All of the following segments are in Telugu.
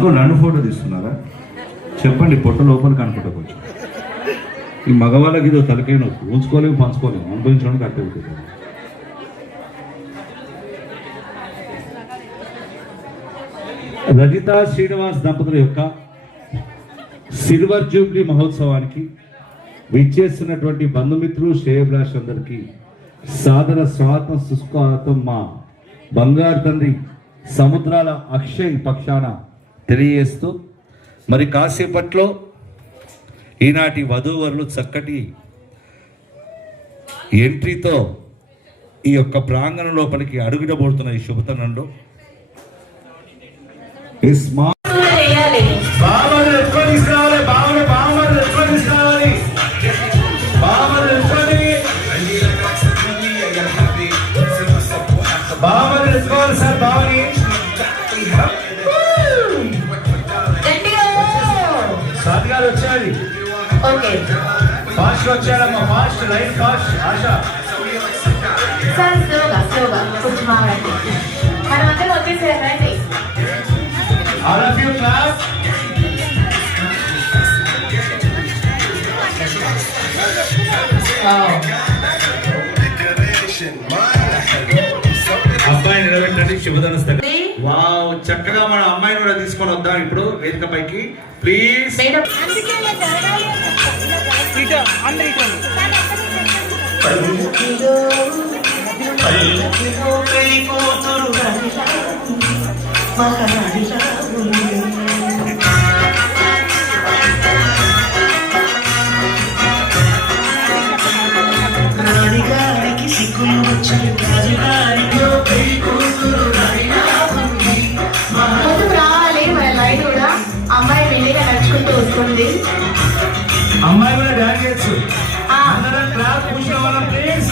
ఇంకో నన్ను ఫోటో తీస్తున్నారా? చెప్పండి, పొట్ట లోపల కనుకుంటా కొంచెం. ఈ మగవాళ్ళకి ఇదో తలకే నొప్పి, ఉంచుకోలేము పంచుకోలేము, అనుభవించడానికి అట్టవుతుంది. రజిత శ్రీనివాస్ దంపతుల యొక్క సిల్వర్ జూబ్లీ మహోత్సవానికి విచ్చేస్తున్నటువంటి బంధుమిత్రులు శ్రేయభిలాషులందరికీ సాదర స్వాగతం సుస్వాగతం మా బంగారు తండ్రి సముద్రాల అక్షయ్ పక్షాన తెలియజేస్తూ, మరి కాసేపట్లో ఈనాటి వధూవరులు చక్కటి ఎంట్రీతో ఈ యొక్క ప్రాంగణం లోపలికి అడుగుడబోతున్న ఈ శుభతనంలో వచ్చేది. ఫాస్ట్ వచ్చాడమ్మా, fast line fast. Asha sir స్లోగా స్లోగా కొంచెం ఆగండి. మనమందరం వచ్చేసారు రండి. All of you class. అబ్బాయి నిలబెట్టండి, శుభదనస్తు. వావ్, చక్కగా మన అమ్మాయిని కూడా తీసుకొని వద్దాం ఇప్పుడు వేదిక పైకి ప్లీజ్. రాణిగారికి సిగ్గులు వచ్చి అమ్మాయి మెల్లిగా నడుచుకుంటూ వస్తుంది. అమ్మాయి కూడా డాన్స్ చేయొచ్చు. అందరం క్లాస్ కూర్చోవాలి ప్లీజ్.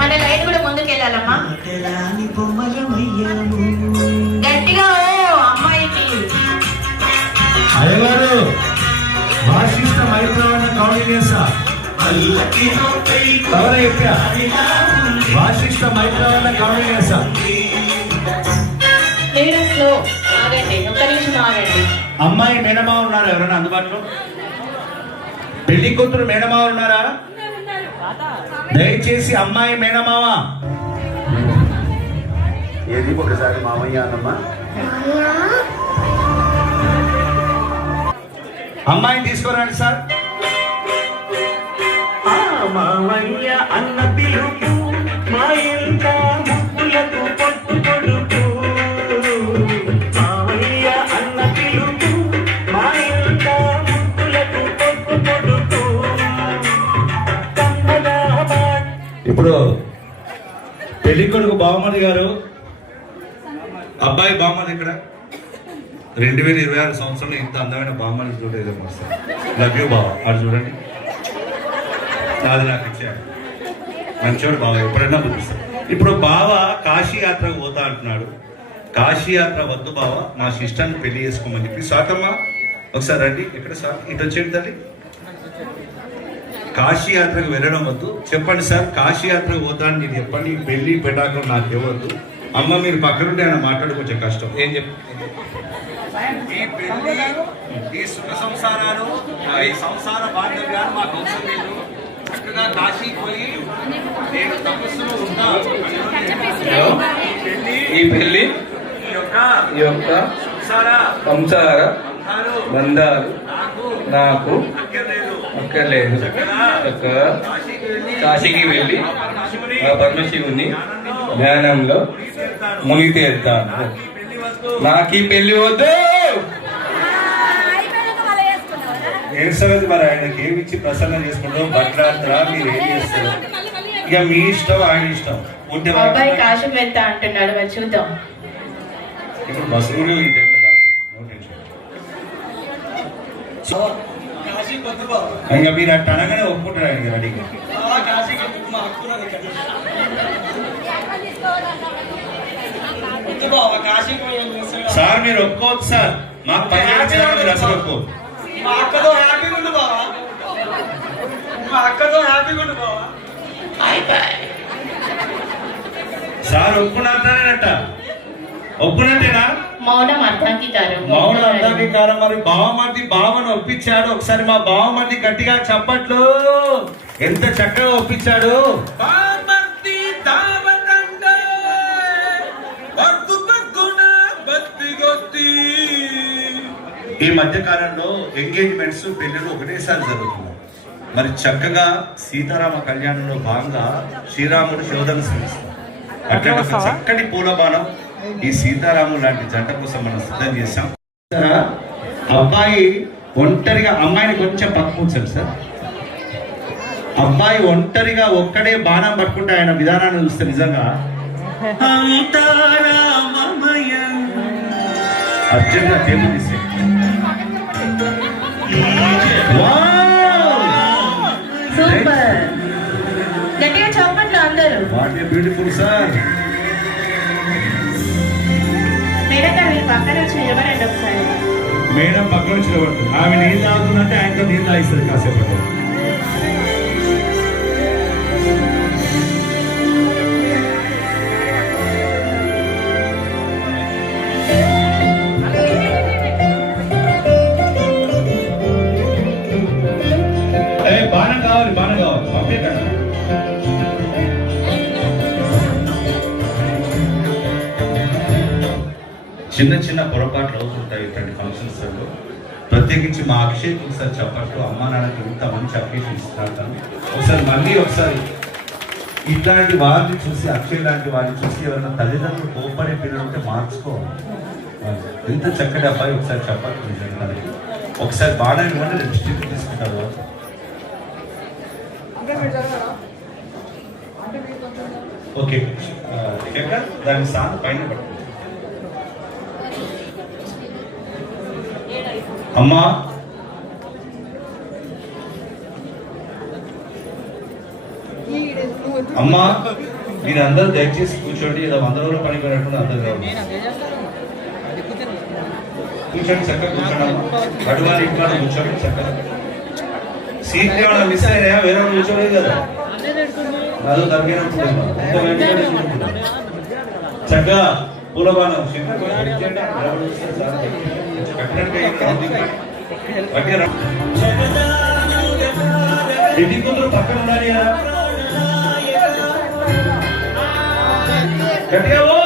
మన లైట్ కూడా ముందుకు వెళ్ళాలమ్మా. గట్టిగా అమ్మాయికి. అయ్యగారు భాషిష్ట మైత్రవణ కౌండిన్యస ఎవరు చెప్పా? భాషిష్ట మైత్రవణ కౌండిన్యస. అమ్మాయి మేనమావ ఉన్నారా ఎవరైనా అందుబాటులో? పెళ్లి కూతురు మేనమావ ఉన్నారా? దయచేసి అమ్మాయి మేనమావ ఏది ఒకసారి మామయ్య అన్నమ్మా. అమ్మాయిని తీసుకురండి సార్. మామయ్య అన్న పిలుపు మా ఇంట ముక్కులకు పొట్టు పొడుపు. మామయ్య అన్న పిలుపు మా ఇంట ముక్కులకు పొట్టు పొడుపు. ఇప్పుడు పెళ్లి కొడుకు బావమణి గారు, అబ్బాయి బావమణి ఇక్కడ 2026 సంవత్సరంలో ఇంత అందమైన బావమణి చూడలేదు. లవ్ యూ బావ. వాడు చూడండి, అది నాకు ఇచ్చాడు. మంచివాడు బావ, ఎప్పుడైనా చూపిస్తాడు. ఇప్పుడు బావ కాశీ యాత్రకు పోతా అంటున్నాడు. కాశీ యాత్ర వద్దు బావ, మా సిస్టర్ని పెళ్లి చేసుకోమని చెప్పి. స్వాతమ్మ ఒకసారి రండి. ఎక్కడ సార్? ఇటు వచ్చేది తల్లి. కాశీ యాత్రకు వెళ్ళడం వద్దు చెప్పండి సార్. కాశీ యాత్రకు పోతాను నేను చెప్పండి. పెళ్లి పెటాకులు నాకు ఇవ్వద్దు. అమ్మ మీరు పక్కనుంటే ఆయన మాట్లాడు, కొంచెం కష్టం. ఏం చెప్పి ఈ పెళ్లి, ఈ సుఖ సంసారాలు, ఈ సంసార బాంధవ్యాలు మాకు అవసరం లేదు. చక్కగా కాశీకి పోయి నేను తపస్సులో ఉంటా. ఈ పెళ్లి ఈ యొక్క సంసార బంధాలు నాకు అక్కర్లేదు. కాశీకి వెళ్ళి ఆ పరమశివుని ధ్యానంలో మునిగి తీరుతాను. నాకు ఈ పెళ్లి వద్దు. ఏం సంగతి మరి? ఆయనకి ఏమి ఇచ్చి ప్రసన్నం చేసుకుంటాం? బట్లాడతారా? మీరు ఏం చేస్తారు? ఇక మీ ఇష్టం, ఆయన ఇష్టం. అబ్బాయి కాశీకి వెళ్తా అంటున్నాడు, మరి చూద్దాం. ఇప్పుడు బస్సులు ఈ టైంలో ఇంకా మీరు అట్ట అనగానే ఒప్పుకుంటారు ఆయన రెడీగా. సార్ మీరు ఒప్పుకోవచ్చు సార్. మాకు 10 మీరు అసలు ఒప్పుకోవచ్చు. మా అక్కతో హ్యాపీగా ఉండు బావా. సార్ ఒప్పుకున్నారట, ఒప్పుకున్నట్టేనా? మౌనం అర్థాంగీకారం. మౌన అర్థాంగీకారం. మరి బావమర్ది బావను ఒప్పించాడు. ఒకసారి మా బావమర్ది గట్టిగా చప్పట్లు. ఎంత చక్కగా ఒప్పించాడు. బామర్ది దావతండే బర్తు బర్తున బత్తిగొత్తి. ఈ మధ్య కాలంలో ఎంగేజ్మెంట్స్ పెళ్లిళ్ళు ఒకటేసారి జరుగుతున్నాయి. మరి చక్కగా సీతారామ కళ్యాణంలో భాగంగా శ్రీరాముడు శోధన శ్రమిస్తారు. అట్లా ఒక చక్కటి పూలబాణం ఈ సీతారాములు లాంటి జంట కోసం మనం సిద్ధం చేశాం. అబ్బాయి ఒంటరిగా, అమ్మాయిని కొంచెం పక్కకుంచారు సార్. అబ్బాయి ఒంటరిగా ఒక్కడే బాణం పట్టుకుంటే ఆయన విధానాన్ని చూస్తే నిజంగా అర్జున్గా టేబుల్ తీసే. సూపర్. గట్టిగా చెప్పండి అందరూ. What a beautiful sir. Madam గారు మీరు పక్కన వచ్చి నిలబడండి ఒకసారి. మేడం పక్కన వచ్చిన ఆమె నీళ్ళు తాగుతుందంటే ఆయనతో నీళ్ళు తాగిస్తుంది కాసేపు. బాణం కావాలి, బాణం కావాలి. పంపించండి. చిన్న చిన్న పొరపాట్లు అవుతుంటాయి ఇట్లాంటి ఫంక్షన్స్ లో. ప్రత్యేకించి మా అక్షయ్కి ఒకసారి చెప్పట్లు, అమ్మా నాన్నకి ఇంత మంచి అకేషన్ ఇస్తున్నారు. ఒకసారి మళ్ళీ ఒకసారి ఇట్లాంటి వారిని చూసి, అక్షయ్ లాంటి వారిని చూసి ఎవరైనా తల్లిదండ్రులు కోపడే పిల్లలు ఉంటే మార్చుకోవాలి. ఎంత చక్కటి అబ్బాయి. ఒకసారి చెప్పట్లు నిజంగా ఒకసారి బాగా ఇవ్వండి, రేపు స్టిక్ తీసుకుంటారు. ఓకే, దాని స్థానం పైన పడుతుంది. అమ్మా అమ్మా మీరందరూ దయచేసి కూర్చోండి. ఏదో 100 రోజుల పని పోయినట్టు అందరూ కూర్చోండి, చక్కగా కూర్చోండి. గడువారి ఇంట్లో కూర్చోండి చక్కగా. సీట్ ఏమైనా మిస్ అయినా వేరే కూర్చోలేదు కదా, అది తగ్గినప్పుడు చక్కగా పూలబాణం ఇంటి కూతురు పక్కన ఉండాలి. గట్టిగా ఓ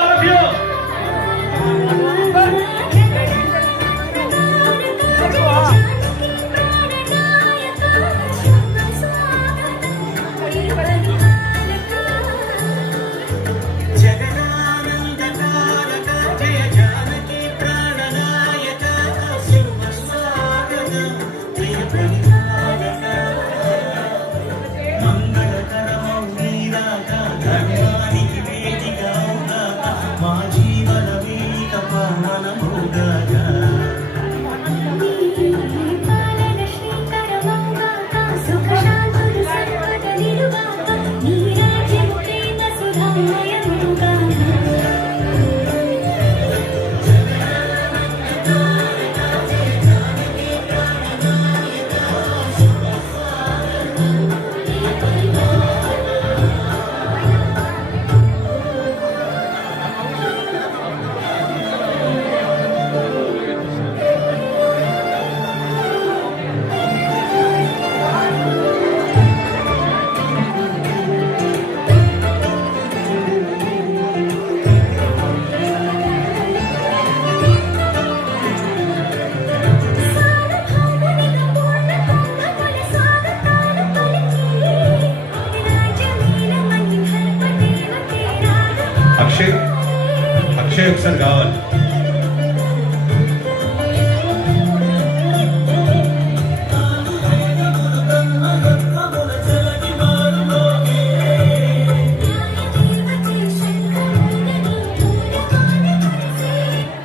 అక్షయ్ ఒకసారి కావాలి.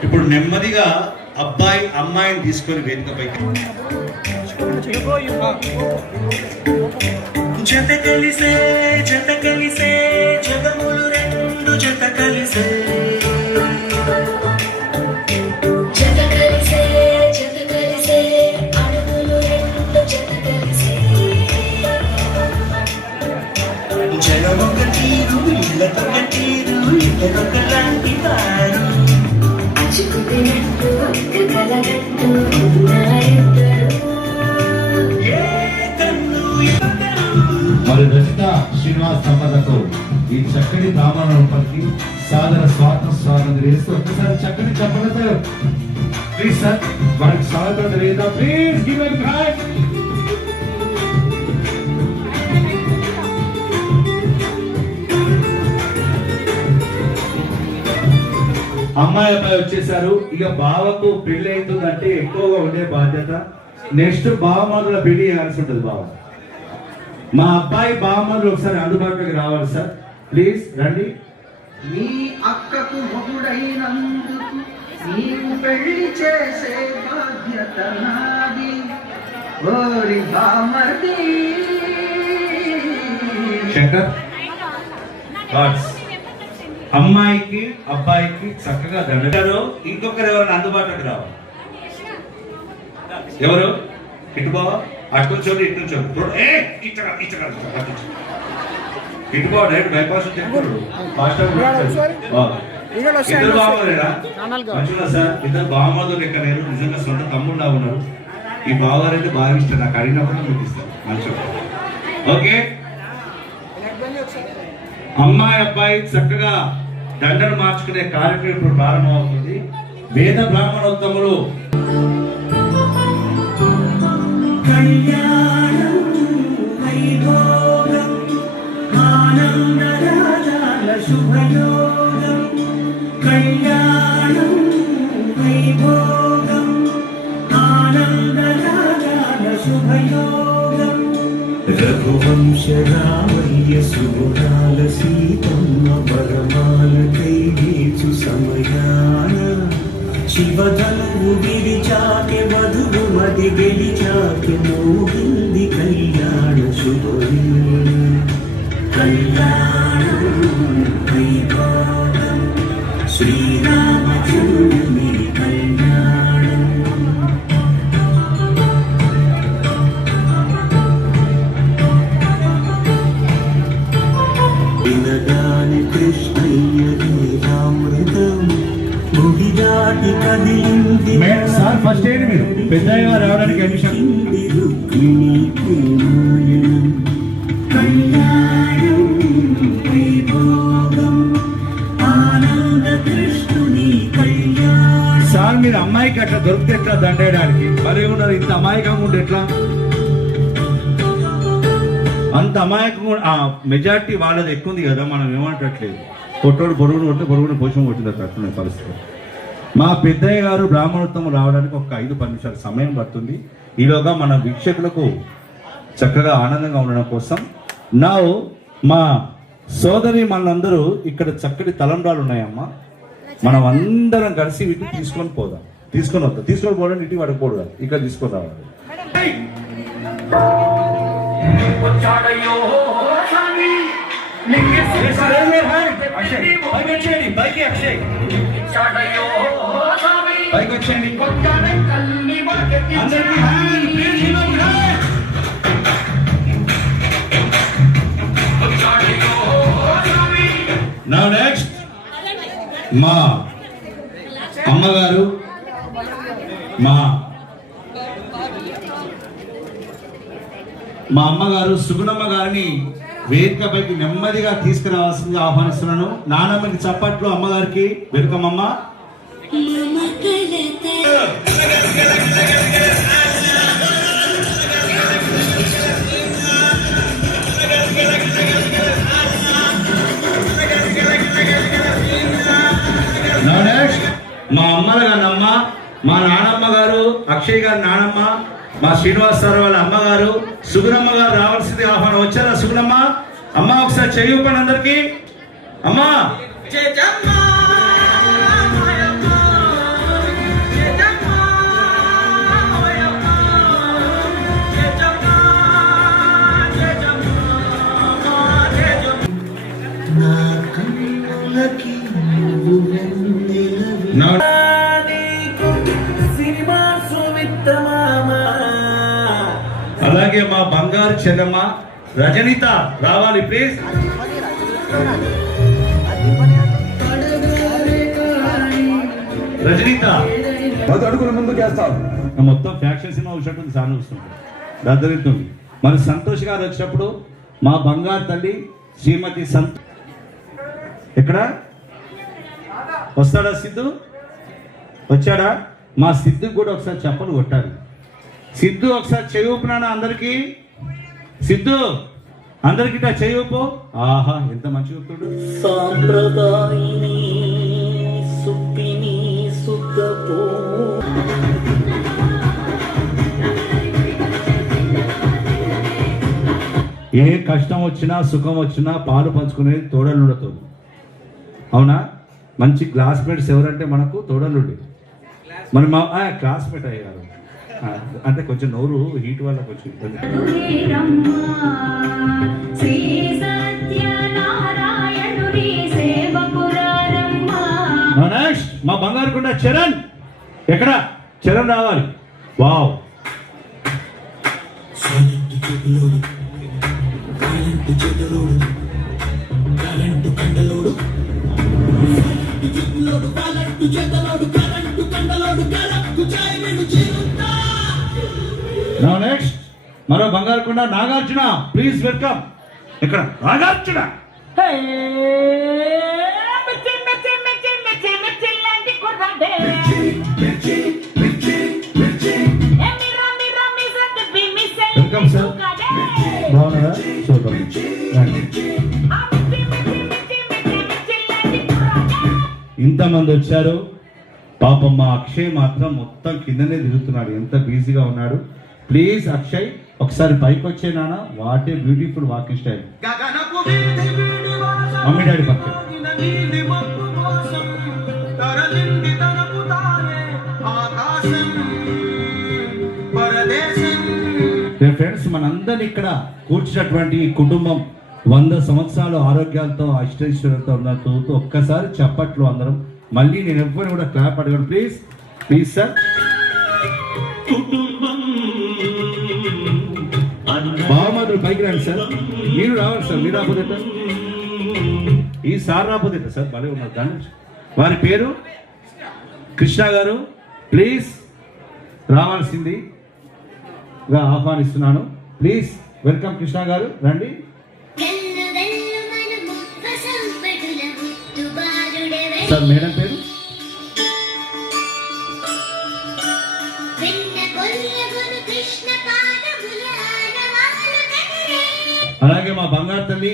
ఇప్పుడు నెమ్మదిగా అబ్బాయి అమ్మాయిని తీసుకొని వేదికపైకి. జత కలిసే జత కలిసే జగములు రెండు జత కలిసే జగమొక తీరు ఇళ్ళకొక తీరు ఇళ్ళకొక లాంటి వారు అచుకుతినట్టు ఒక్క కలగట్టు ఉన్నారిద్దరు ఏ కన్ను ఎరుగరు. మరి రచిత శ్రీనివాస్ దంపతులకు ఈ చక్కని బ్రాహ్మణుల పలికి సాదర స్వాగతం చేస్తూ ఒక్కసారి చక్కని చెప్పలతో ప్లీజ్ సార్ వారికి స్వాగతం తెలియదా ప్లీజ్ గివ్ ఎ హ్యాండ్. అమ్మాయి అబ్బాయి వచ్చేసారు. ఇక బావకు పెళ్లి అవుతుందంటే ఎక్కువగా ఉండే బాధ్యత నెక్స్ట్ బావమాదుల పెళ్లి చేయాల్సి ఉంటుంది. బావ మా అబ్బాయి బావమాదులు ఒకసారి అందుబాటులోకి రావాలి సార్ ప్లీజ్ రండి. నీ అక్కకు మొగుడైనందుకు నీవు పెళ్లి చేసే బాధ్యత నాది ఓరి బామర్ది. శంకర్ కార్డ్స్ అమ్మాయికి అబ్బాయికి చక్కగా దండగారు. ఇంకొకరు ఎవరైనా అందుబాటులోకి రావాలి. ఎవరు ఇటు బావా అటు చూడు ఇటు చూడు ఇటు బావ డైరెక్ట్ బైపాస్ చెప్పారు. ఇద్దరు బావలేరా మంచిగా సార్ ఇద్దరు బావమాదులు లెక్క లేరు. నిజంగా సొంత తమ్ముళ్ళ ఉన్నారు. ఈ బావగారు అయితే బాగా ఇష్టం. నాకు అడిగినప్పుడు మీకు ఇస్తాను మంచిగా. ఓకే అమ్మాయి అబ్బాయి చక్కగా దండను మార్చుకునే కార్యక్రమం ఇప్పుడు ప్రారంభమవుతుంది. వేద బ్రాహ్మణోత్తములు కళ్యాణం వైభోగం ఆనందరాజాల శుభయోగం కళ్యాణం వైభోగం ఆనందరాజాల శుభయోగం రఘువంశ రామయ్య సుగుణాల సీతమ్మ వరమాల కైవేచు సమయాన శివధనువు విరిచాకె వధువు మది గెలిచాకె మోగింది కళ్యాణ శుభవేళ కళ్యాణం వైభోగం శ్రీరామచంద్రుని కళ్యాణం వినగాని కృష్ణయ్య లీలామృతం ముడి దాటి కదిలింది సార్ ఫస్ట్ ఏంటి మీరు పెద్దగా రావడానికి అడ్మిషన్ రుక్మిణి ప్రేమాయణం కళ్యాణం వైభోగం ఆనంద కృష్ణుని కళ్యాణం. సార్ మీరు అమ్మాయికి అట్లా దొరికితే ఎట్లా దండేయడానికి మరి ఉన్నారు. ఇంత అమాయకంగా ఉంటే ఎట్లా అంత అమాయకంగా మెజార్టీ వాళ్ళది ఎక్కువ ఉంది కదా. మనం ఏమంటట్లేదు. పొట్టోడు బొరుగును కొడితే బొరుగును పోషం కొట్టినట్టు అట్లున్నాయి పరిస్థితి. మా పెద్దయ్య గారు బ్రాహ్మణోత్తమం రావడానికి ఒక 5-10 నిమిషాల సమయం పడుతుంది. ఈలోగా మన వీక్షకులకు చక్కగా ఆనందంగా ఉండడం కోసం నా మా సోదరి మనందరూ ఇక్కడ చక్కటి తలంబ్రాలు ఉన్నాయమ్మా. మనం అందరం కలిసి వీటిని తీసుకొని పోదాం. తీసుకొని పోవడం ఇంటికి వాడికి పోవడం ఇక్కడ తీసుకొని రావాలి. పైకి వచ్చేయండి. అందరికీ hand please give a hand. Now next మా అమ్మగారు మా అమ్మగారు సుగుణమ్మ గారిని వేదికపైకి నెమ్మదిగా తీసుకురావాల్సిందిగా ఆహ్వానిస్తున్నాను. నానమ్మకి చప్పట్లు. అమ్మగారికి వెల్కమ్ అమ్మ. మా అమ్మల గారమ్మ, మా నానమ్మ గారు అక్షయ్ గారి నానమ్మ, మా శ్రీనివాస్ సార్ వాళ్ళ అమ్మగారు సుగుణమ్మ గారు రావాల్సింది ఆహ్వానం. వచ్చారా సుగుణమ్మ? అమ్మ ఒకసారి చెయ్యప్పని అందరికి. అమ్మా నా కన్నులకి సినిమా సుమిత్త మామ. అలాగే మా బంగారు చెల్లెమ్మ రజనిత రావాలి ప్లీజ్. రజనీత 10 అడుగులు ముందుకు వేస్తావు. మొత్తం ఫ్యాక్షన్ సినిమా వచ్చినట్టుంది సార్ చూస్తుంటే దద్దరిస్తుంది. మరి సంతోష్ గారు వచ్చినప్పుడు మా బంగారు తల్లి శ్రీమతి ఎక్కడ వస్తాడా? సిద్ధు వచ్చాడా? మా సిద్ధుకి కూడా ఒకసారి చెప్పలు కొట్టాలి. సిద్ధు ఒకసారి చెయ్యి ఊపినానా అందరికి? సిద్ధు అందరికి చెయ్యి ఊపు. ఆహా ఎంత మంచి ఊపుతాడు. సాంప్రదాయిని సుప్పిని సుఖపో ఏ కష్టం వచ్చినా సుఖం వచ్చినా పాలు పంచుకునేది తోడలుండతో. అవునా? మంచి క్లాస్మేట్స్ ఎవరంటే మనకు తోడలుండి. మరి మా క్లాస్మేట్ అయ్యారు అంటే కొంచెం నోరు హీట్ వల్ల కొంచెం ఇబ్బంది. నెక్స్ట్ మా బంగారు కొండ చరణ్. ఎక్కడ చరణ్ రావాలి? వావ్. నెక్స్ట్ మరో బంగారు కొండ నాగార్జున. Please welcome. ఇక్కడ నాగార్జున. Welcome sir. బాగున్నారా? సూపర్. ఇంతమంది వచ్చారు. పాపం మా అక్షయ్ మాత్రం మొత్తం కిందనే తిరుగుతున్నాడు. ఎంత బిజీగా ఉన్నాడు. ప్లీజ్ అక్షయ్ ఒకసారి పైకి వచ్చే నాన్న. What a beautiful walking style. Mummy daddy పక్కన. ఫ్రెండ్స్ మనందరినీ ఇక్కడ కూర్చున్నటువంటి కుటుంబం 100 సంవత్సరాలు ఆరోగ్యాలతో అష్టైశ్వర్యంతో ఉన్నట్టు ఒక్కసారి చప్పట్లు అందరం. మళ్ళీ నేను ఎవ్వరు కూడా క్లాప్ అడగను. Please please sir. బావమాదులు పైకి రండి సార్. మీరు రావాలి సార్. మీరు రాకపోతే ఈ సార్ రాకపోతే సార్ భలే ఉన్నారు. దాన్ని వారి పేరు కృష్ణ గారు. ప్లీజ్ రావాల్సింది ఆహ్వానిస్తున్నాను. ప్లీజ్ వెల్కమ్ కృష్ణ గారు. రండి. సార్ మేడం పేరు అలాగే మా బంగారు తల్లి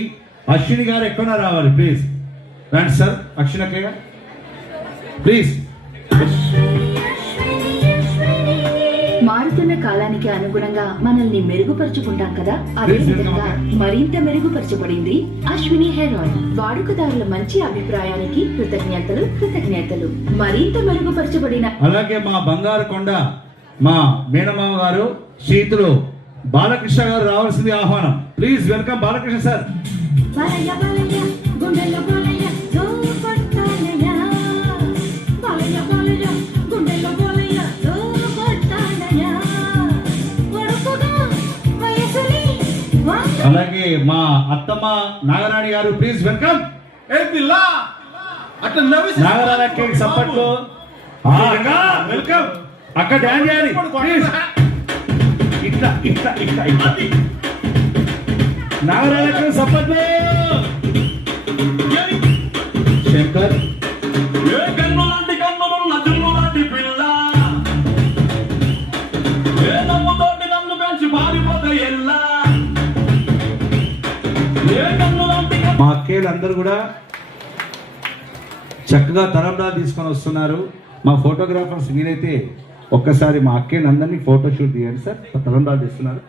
అశ్విని గారు ఎక్కడా రావాలి. ప్లీజ్ రండి సార్. అశ్విని అక్కయ్య ప్లీజ్. మారుతున్న కాలానికి అనుగుణంగా మనల్ని మెరుగుపరుచుకుంటాం కదా, అదే విధంగా మరింత మెరుగుపరచబడింది అశ్విని హెయిర్ ఆయిల్. వాడుకదారుల మంచి అభిప్రాయానికి కృతజ్ఞతలు. మరింత మెరుగుపరచబడిన అలాగే మా బంగారు కొండ మా మేనమామ గారు శ్రీతులు బాలకృష్ణ గారు రావాల్సింది ఆహ్వానం. Please welcome Balakrishna sir. అలాగే మా అత్తమ్మ నాగరాణి గారు ప్లీజ్ వెల్కమ్. నాగరాణి సప్పట్లో వెల్కమ్. అక్కడ డాన్స్ చేయాలి ప్లీజ్. ఇట్లా ఇట్లా ఇట్లా ఇట్లా నాగరాణి సప్పట్లో. శంకర్ మా అక్కలు అందరూ కూడా చక్కగా తలంబ్రాలు తీసుకొని వస్తున్నారు. మా ఫోటోగ్రాఫర్స్ మీరైతే ఒక్కసారి మా అక్కలు అందరినీ ఫోటో షూట్ తీయండి సార్. తలంబ్రాలు తీస్తున్నారు.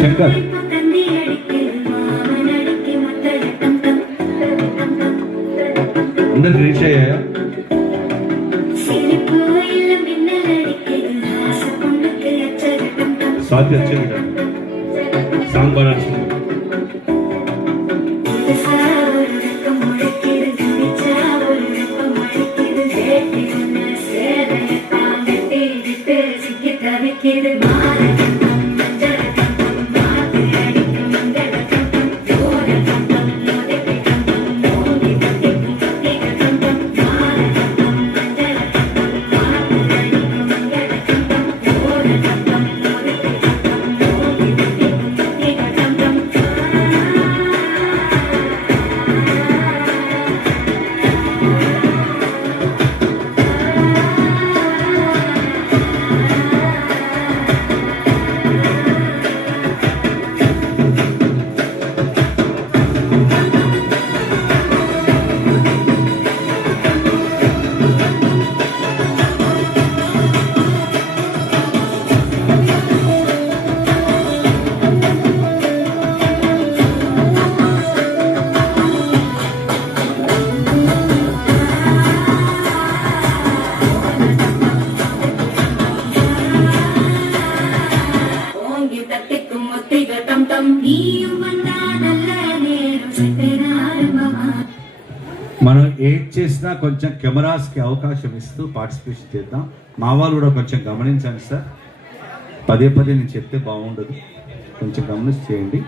శంకర్ అందరికి రీచ్ అయ్యాయా? సిరిపోయిల మిన్నలడికెడు ఆసపుండుకి అచ్చగటం స్వాతి వచ్చేది సాంగ్ బాగా నచ్చింది. సావులు రకం ముడికిడు గనిచావులు రకం ముడికిడు దేటిన సేదయ తాంగటి దితే సిక్కి తవికిడు మారకం మంజరకం మాతిరడికం మందరకం దూరకం మోదకం మోగి తక్కి తక్కికం మారకం మంజరకం మాతిరడికం మందరకం దూరకం మోదకం మోగి తక్కి తక్కికం ఓంగి తట్టికు ముత్తిగా టం టం నీయుమన్నా నల్ల నేను సత్యనారమమా. మనం ఏం చేసినా కొంచెం కెమెరాస్కి అవకాశం ఇస్తూ పార్టిసిపేషన్ చేద్దాం. మా వాళ్ళు కూడా కొంచెం గమనించండి సార్. పదే పదే నేను చెప్తే బాగుండదు, కొంచెం గమనించి చేయండి.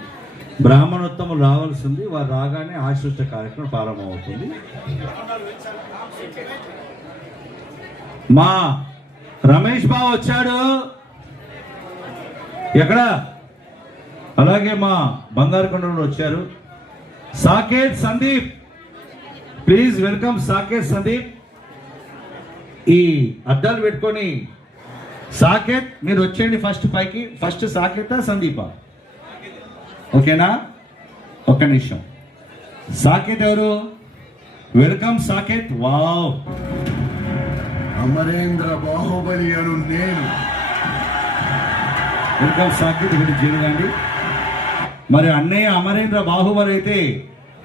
బ్రాహ్మణోత్తములు రావాల్సింది, వారు రాగానే ఆశీర్వచన కార్యక్రమం ప్రారంభమవుతుంది. మా రమేష్ బాబు వచ్చాడు ఎక్కడ, అలాగే మా బంగారుకొండలు వచ్చారు. Saket Sandeep, please welcome Saket Sandeep. ఈ అద్దాలు పెట్టుకొని సాకేత్ మీరు వచ్చేయండి ఫస్ట్ పైకి. ఫస్ట్ సాకేతా సందీపా? ఓకేనా? ఒక్క నిమిషం. సాకేత్ ఎవరు? వెల్కమ్ సాకేత్. వావ్, అమరేంద్ర బాహుబలి అను నేను. వెల్కమ్ సాకేత్. ఇక్కడ చేరండి. మరి అన్నయ్య అమరేంద్ర బాహుబలి అయితే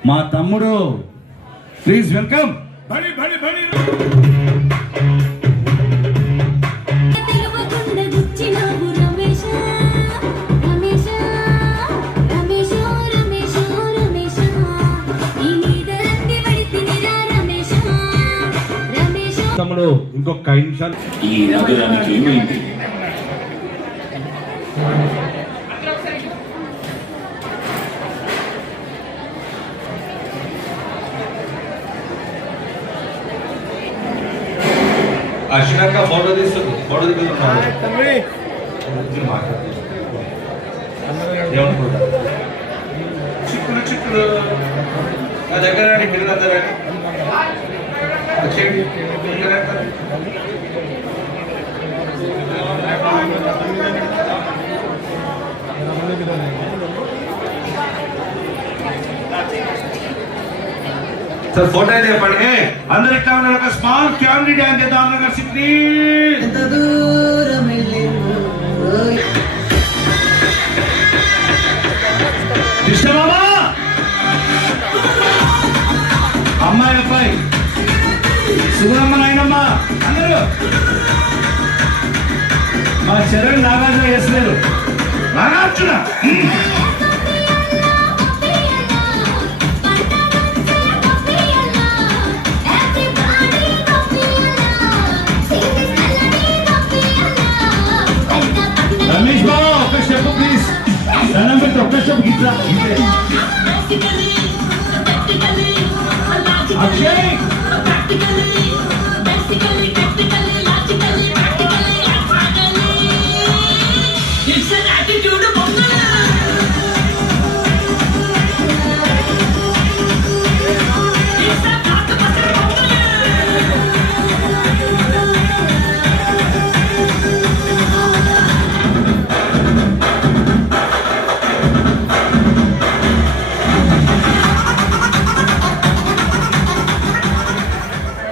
మా తమ్ముడు ప్లీజ్ వెల్కమ్. తెలువకుండ గుచ్చినావు రమేశ రమేశ రమేశ రమేశ రమేశ ఈ నీదరంది వడితినిరా రమేశ రమేశ. తమ్ముడు ఇంకొక 5 నిమిషాలు. ఈ నగరానికి ఏమైంది? అశ్వినక్క ఫోటో తీసుకుంది, ఫోటో దిగుతున్నాను. ఏమనుకుంటారు? చిక్కులు చిక్కులు నా దగ్గర రండి, పిల్లలందరూ రండి. వచ్చేయండి. ఇక్కడ రండి. సార్ ఫోటో అయితే చెప్పండి. అందరు ఎట్లా ఉన్నారు? ఒక స్మాల్ ఫ్యామిలీ డ్యాన్స్ చేద్దాం. అందరు సిక్రీ ఎంత దూరం వెళ్ళిందో కృష్ణబాబా, అమ్మాయి అబ్బాయి, సుగుణమ్మ నాయనమ్మ అందరూ. మా చరణ్ నాగార్జున చేస్తలేరు. నాగార్జున రమేష్ బాబు ఒక స్టెప్ ప్లీజ్. దండం పెట్టి ఒక్క స్టెప్ గిట్లా. అక్షయ్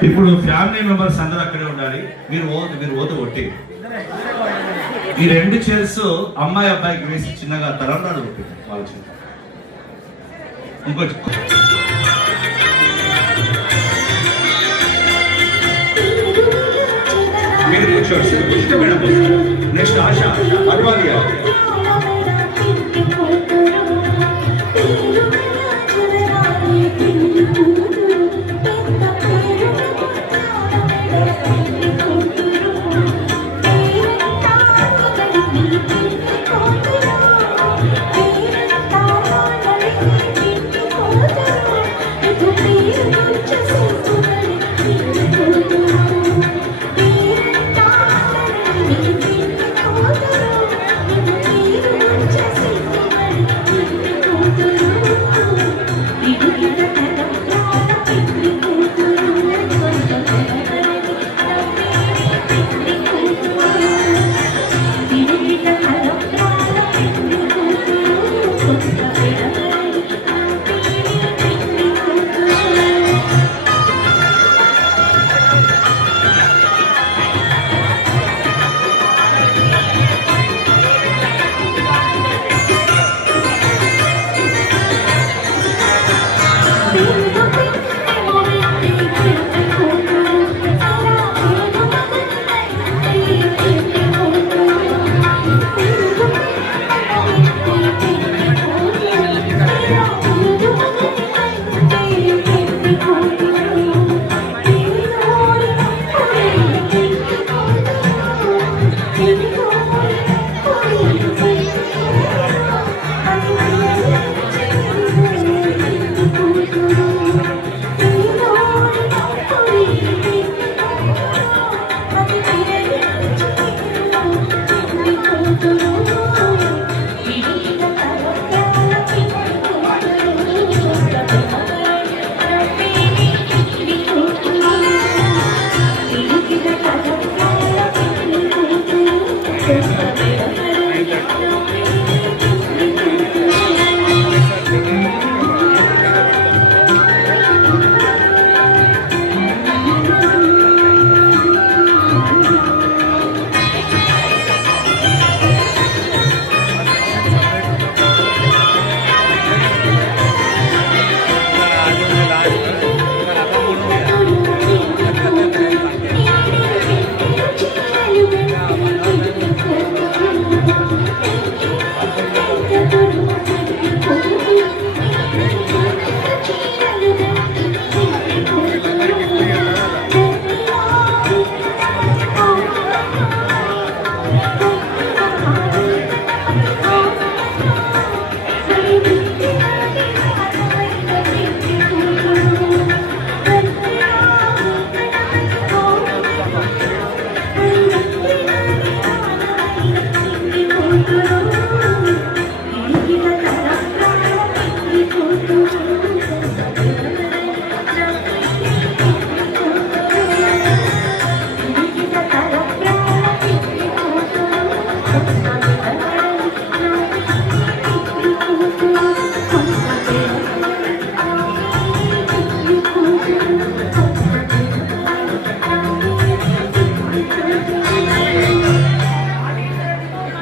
ఇప్పుడు ఫ్యామిలీ మెంబర్స్ అందరూ అక్కడే ఉండాలి. మీరు ఓటు కొట్టి ఈ 2 చైర్స్ అమ్మాయి అబ్బాయికి వేసి చిన్నగా తరంలాడు కొట్టింది వాళ్ళ చేత. ఇంకొచ్చి షూర్ మేడం నెక్స్ట్ ఆశ అడ్వాలి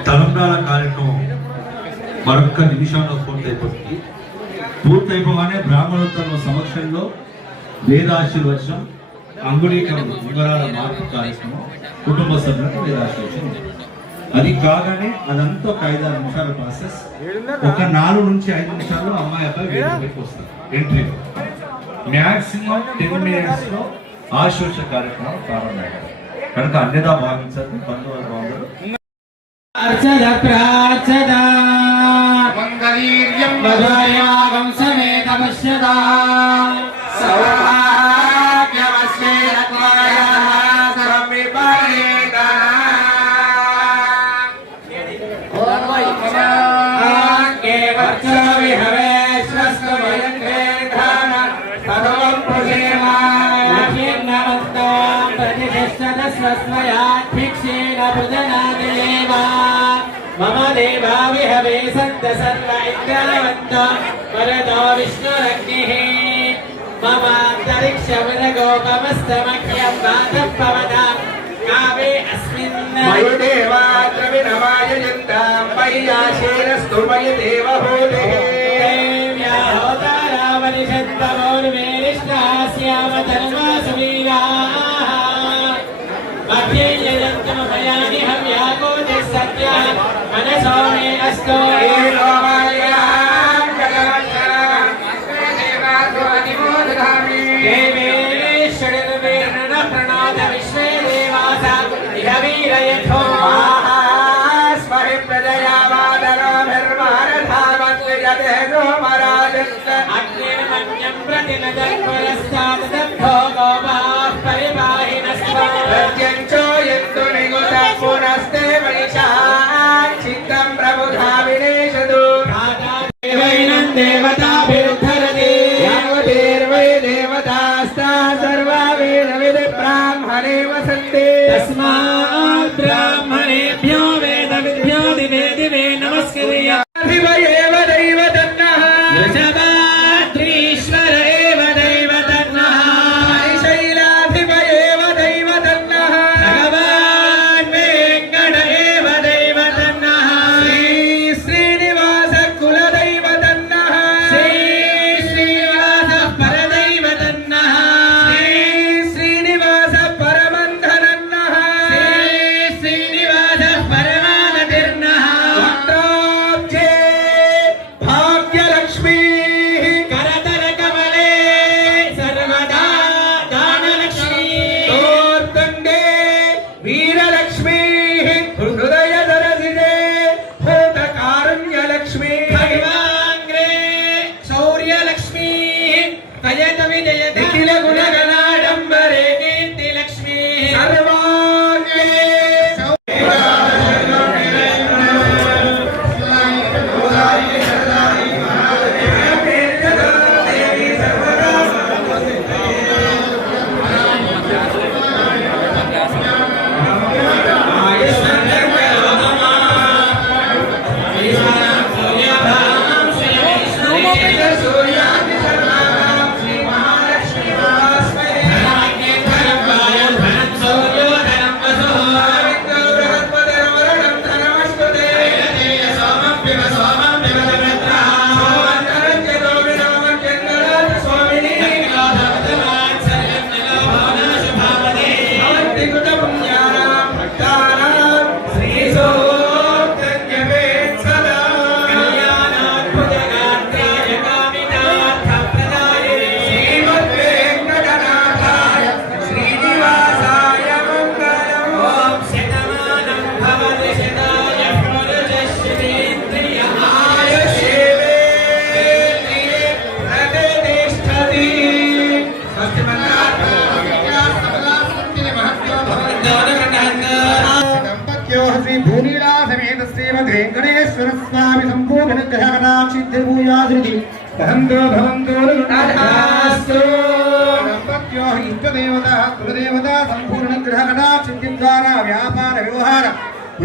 తలంబ్రాల కార్యక్రమం మరొక్క నిమిషంలో పూర్తయిపోతుంది. పూర్తయిపోగానే బ్రాహ్మణోత్తమ సమక్షంలో వేదాశీర్వచనం, అంగుళీకరణ ఉంగరాల మార్పు కార్యక్రమం, కుటుంబ సభ్యులకు వేదాశీర్వచనం. అది కాగానే అదంతా ఒక 5-6 నిమిషాల ప్రాసెస్. ఒక 4 నుంచి 5 నిమిషాల్లో అమ్మాయి అబ్బాయి వేదికపైకి వస్తారు. ఎంట్రీ మ్యాక్సిమం 10 minutes లో ఆశీర్వచన కార్యక్రమం ప్రారంభమవుతుంది. కనుక అన్యదా భావించండి. బంధువర్గంలో అర్చద ప్రార్చద మంగళీర్యం మధురయాగం సమేత పశ్యదా సౌభాగ్యమస్యేరత్వాయ సర్విపరేగణ ఓం ఆగే వర్చో విహవేశ్వస్తు భయంకేర్ఘన తదోం పుషేమాయర్నమంతం ప్రతిష్ఠత స్వస్మయాధిక్షేణ భుజనాదేవ మమ దేవా విహవే సంత సర్వ ఇంద్రవంత వరదో విష్ణురగ్నిః మమ అంతరిక్ష విరగోపమస్తమఖ్యం వాతపవన కావే అస్మిన్ మయుదేవా ద్రవిణమాయయంతాం పయ్యాశేరస్తు మయదేవ హోదేః దేవ్యా హోతారావనిషత్తమోర్మేరిష్టాస్యామ ధర్మాసువీరాः మధ్యేయంతమ మనసో మే అస్తో तस्मात् ब्राह्मणेभ्यो वेद विद्भ्यो दिवे दिवे नमस्कृत्य एव दैवतन्नः वृषभाद्रीश्वर एव दैवतन्नः शैलाधिप एव दैवतन्नः भगवान् वेङ्कट एव दैवतन्नः श्रीनिवास कुलदैवतन्नः श्रीनिवास परदैवतन्नः श्रीनिवास परमन्धनन्नः श्रीनिवास परमानतिर्नः वक्त्राब्जे भाग्यलक्ष्मीः करतलकमले सर्वदा दानलक्ष्मीः तोर्दण्डे वीरलक्ष्मीः हृदयदरसिजे भूतकारुण्यलक्ष्मीः भगवाङ्ग्रे शौर्यलक्ष्मीः तयत विजयति किल गुणगणाडम्बरे कीर्तिलक्ष्मीः सर्वाङ्गे శ్రీ భూనీలా సమేత శ్రీమద్ వెంకటేశ్వర స్వామి సంపూర్ణ గ్రహణాక్షిద్భూయాధృతి భవంతో భవంతో దంపత్యో ఇష్టదేవత కులదేవత సంపూర్ణ గ్రహణాక్షిద్ది ద్వారా వ్యాపార వ్యవహార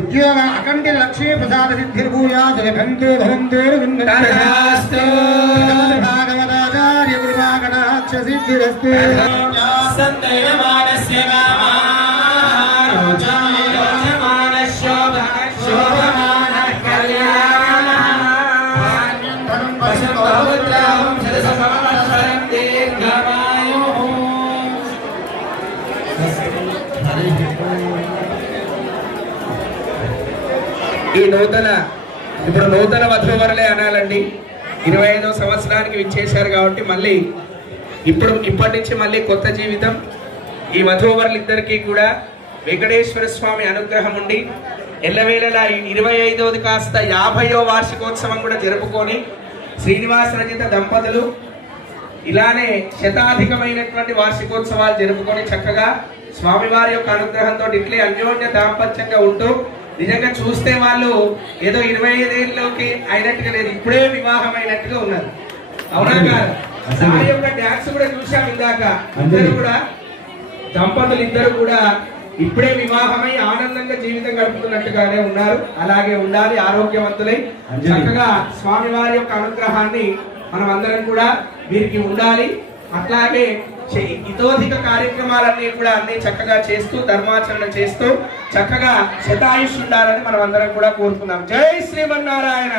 ఉద్యోగ అఖండ లక్ష్మీ ప్రసాద సిద్ధిర్భూయాత్ భవంతో భవంతో భాగవతాచార్య గురువాగణాక్ష సిద్ధిరస్తు సంతయమానస్య ఈ నూతన వధూవరులే అనాలండి. 25వ సంవత్సరానికి విచ్చేశారు కాబట్టి మళ్ళీ ఇప్పటి నుంచి మళ్ళీ కొత్త జీవితం. ఈ వధూవరులిద్దరికీ కూడా వెంకటేశ్వర స్వామి అనుగ్రహం ఉండి ఎల్లవేళలా 25వది కాస్త 50వ వార్షికోత్సవం కూడా జరుపుకొని శ్రీనివాస రచిత దంపతులు ఇలానే శతాధికమైనటువంటి వార్షికోత్సవాలు జరుపుకొని చక్కగా స్వామివారి యొక్క అనుగ్రహంతో ఇట్లే అన్యోన్య దాంపత్యంగా ఉంటూ నిజంగా చూస్తే వాళ్ళు ఏదో 25 ఏళ్ళలోకి అయినట్టుగా లేదు, ఇప్పుడే వివాహం అయినట్టుగా ఉన్నారు. అవునా కాదు? సాయి యొక్క డాన్స్ కూడా చూసాం ఇందాక. దంపతులు ఇద్దరు కూడా ఇప్పుడే వివాహమై ఆనందంగా జీవితం గడుపుతున్నట్టుగానే ఉన్నారు. అలాగే ఉండాలి, ఆరోగ్యవంతులై చక్కగా స్వామివారి యొక్క అనుగ్రహాన్ని మనం అందరం కూడా వీరికి ఉండాలి. అట్లాగే ఇతోధిక కార్యక్రమాలన్నీ కూడా అన్ని చక్కగా చేస్తూ ధర్మాచరణ చేస్తూ చక్కగా శతాయుష్ ఉండాలని మనం అందరం కూడా కోరుకుందాం. జై Srimannarayana.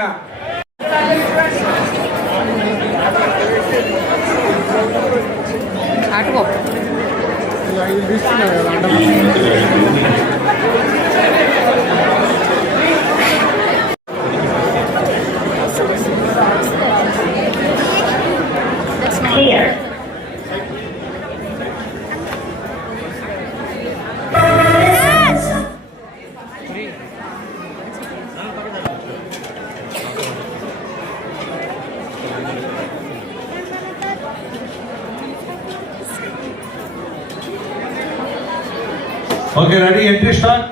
Okay ready entry start.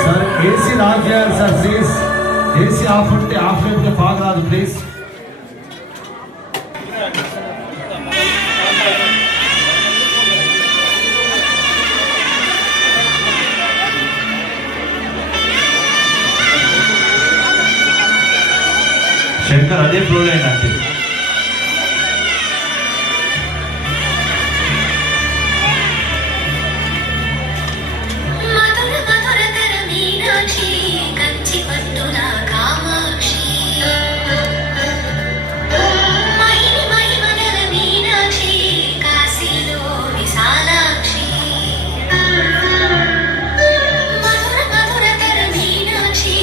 Sir AC of చేయాలి సార్ ప్లీజ్. ఏసీ ఆఫ్ ఉంటే ఆఫ్ లేకపోతే ఫాగ్ రాదు ప్లీజ్. శంకర్ అదే ఫ్లో లైన్ అంటే మధుర మధురతర మీనాక్షి కంచి పట్టున కామాక్షి మహిని మహిమగల మీనాక్షి కాశీలో విశాలాక్షి మధుర మధురతర మీనాక్షి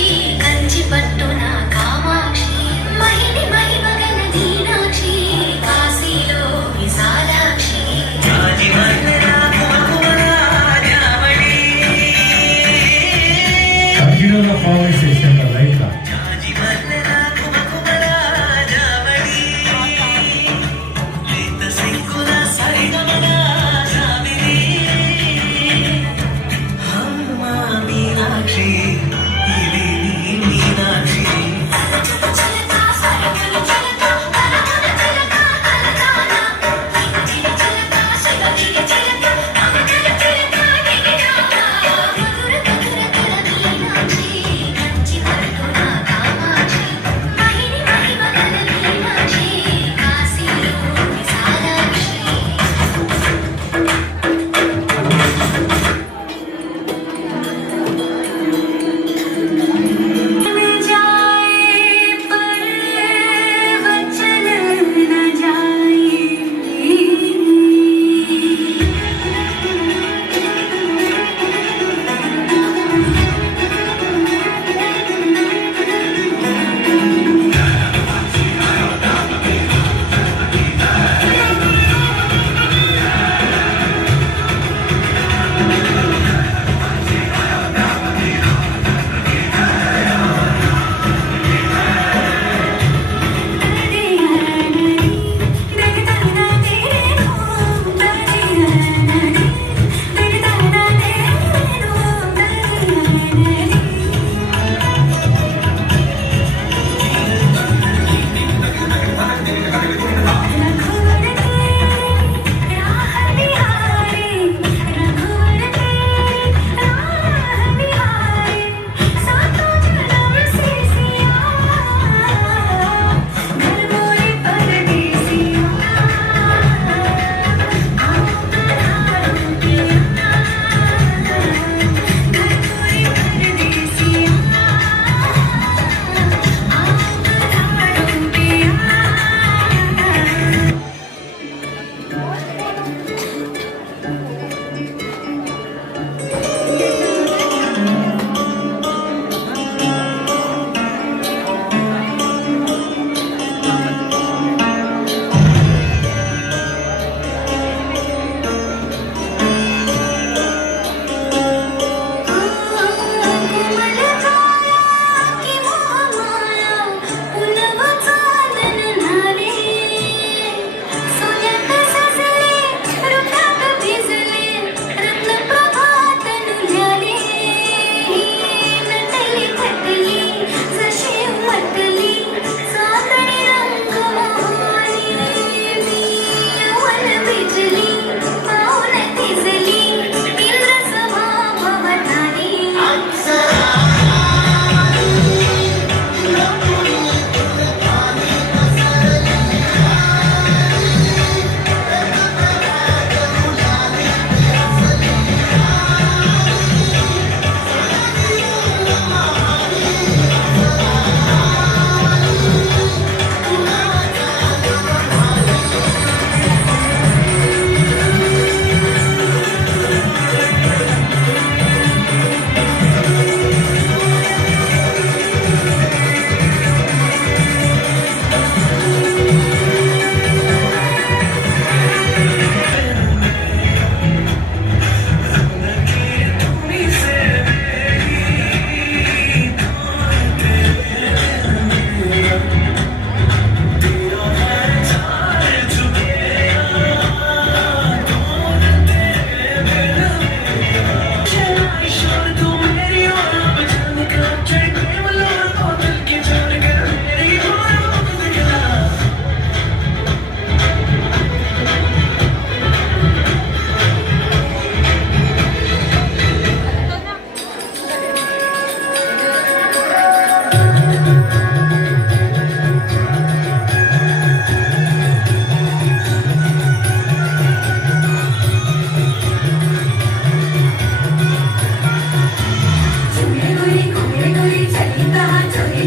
కంచి పట్టున కామాక్షి మహిని మహిమగల మీనాక్షి కాశీలో విశాలాక్షి కంటిన్యూగా ఫార్వర్డ్ చేసాను రైట్ గా. మధుర మధురతర మీనాక్షి కంచి పట్టున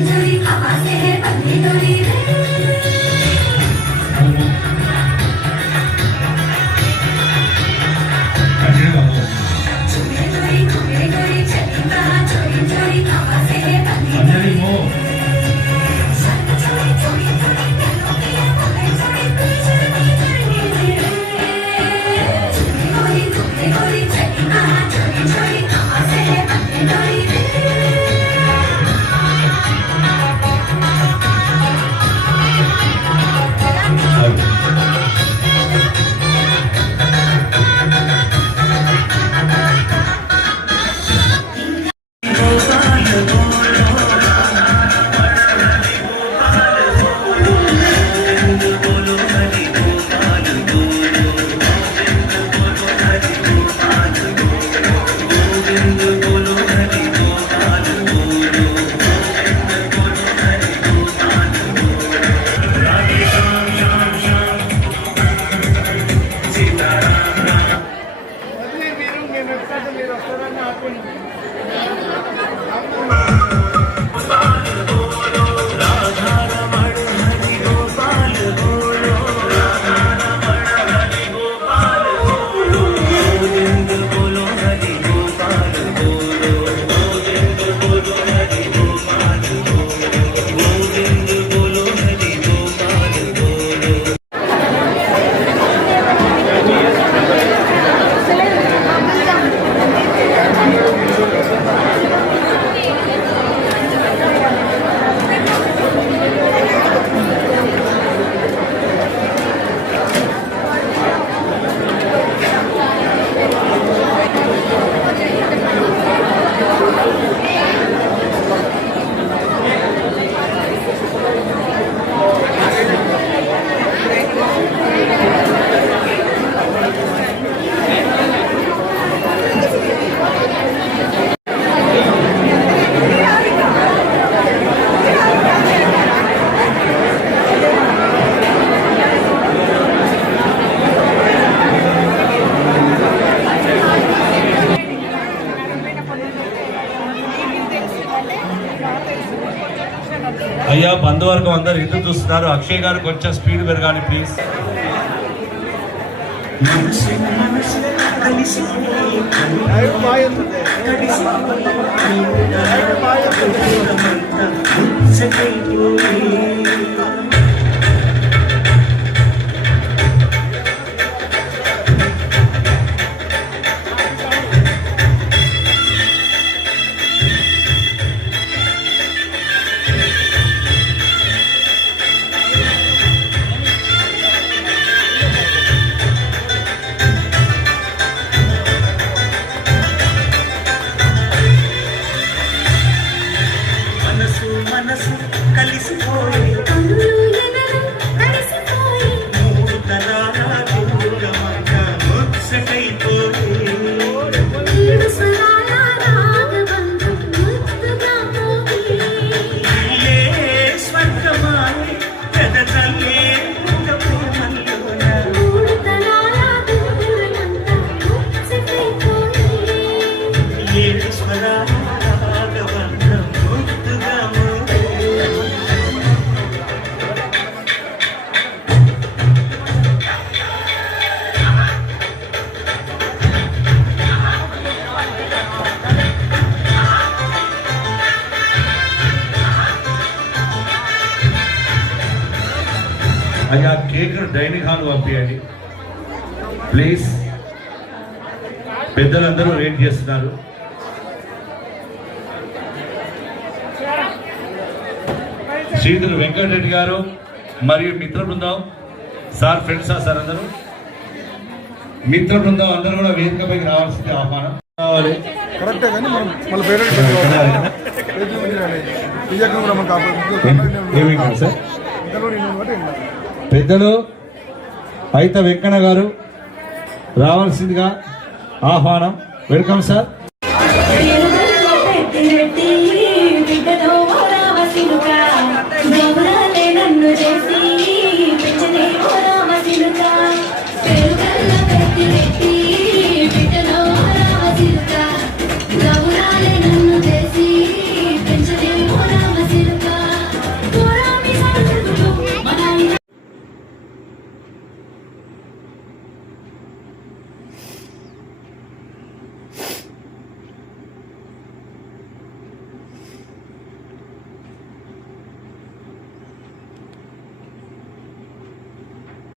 चोरी हवा से है बंदी डोरी रे चोरी चोरी घूमे डोरी चली कहाँ चोरी चोरी हवा से है बंदी डोरी चोरी चोरी चोरी गलों की हवा चोरी पीछे नहीं करनी रे चोरी घूमे डोरी चली कहाँ चोरी चोरी हवा से है बंदी डोरी रे అయ్యా బంధువర్గం అందరు ఎదురు చూస్తున్నారు. అక్షయ్ గారు కొంచెం స్పీడ్ పెరగాలి ప్లీజ్. మనసు కలిసిపోయి కన్నులు ఎదలు కలిసిపోయి మూడు తరాల దూరమంట ముచ్చటైపోయి ఏడు స్వరాల రాగబంధం ముద్దుగా పోయి ఇల్లే స్వర్గమాయే పెద తల్లే పూమల్లోన మూడు తరాల దూరమంట ముచ్చటైపోయి ఏడు స్వరాల అయ్యా కేక్ డైనింగ్ హాల్ పంపించండి ప్లీజ్. పెద్దలందరూ వెయిట్ చేస్తున్నారు. శ్రీధర్ వెంకటరెడ్డి గారు మరియు మిత్ర బృందం సార్ ఫ్రెండ్సా సార్ అందరూ మిత్ర బృందం అందరూ కూడా వేదికపైకి రావాల్సింది ఆహ్వానం కావాలి. సార్ పెద్దలు అయిత వెంకన్న గారు రావాల్సిందిగా ఆహ్వానం. Welcome sir. నన్ను చేసి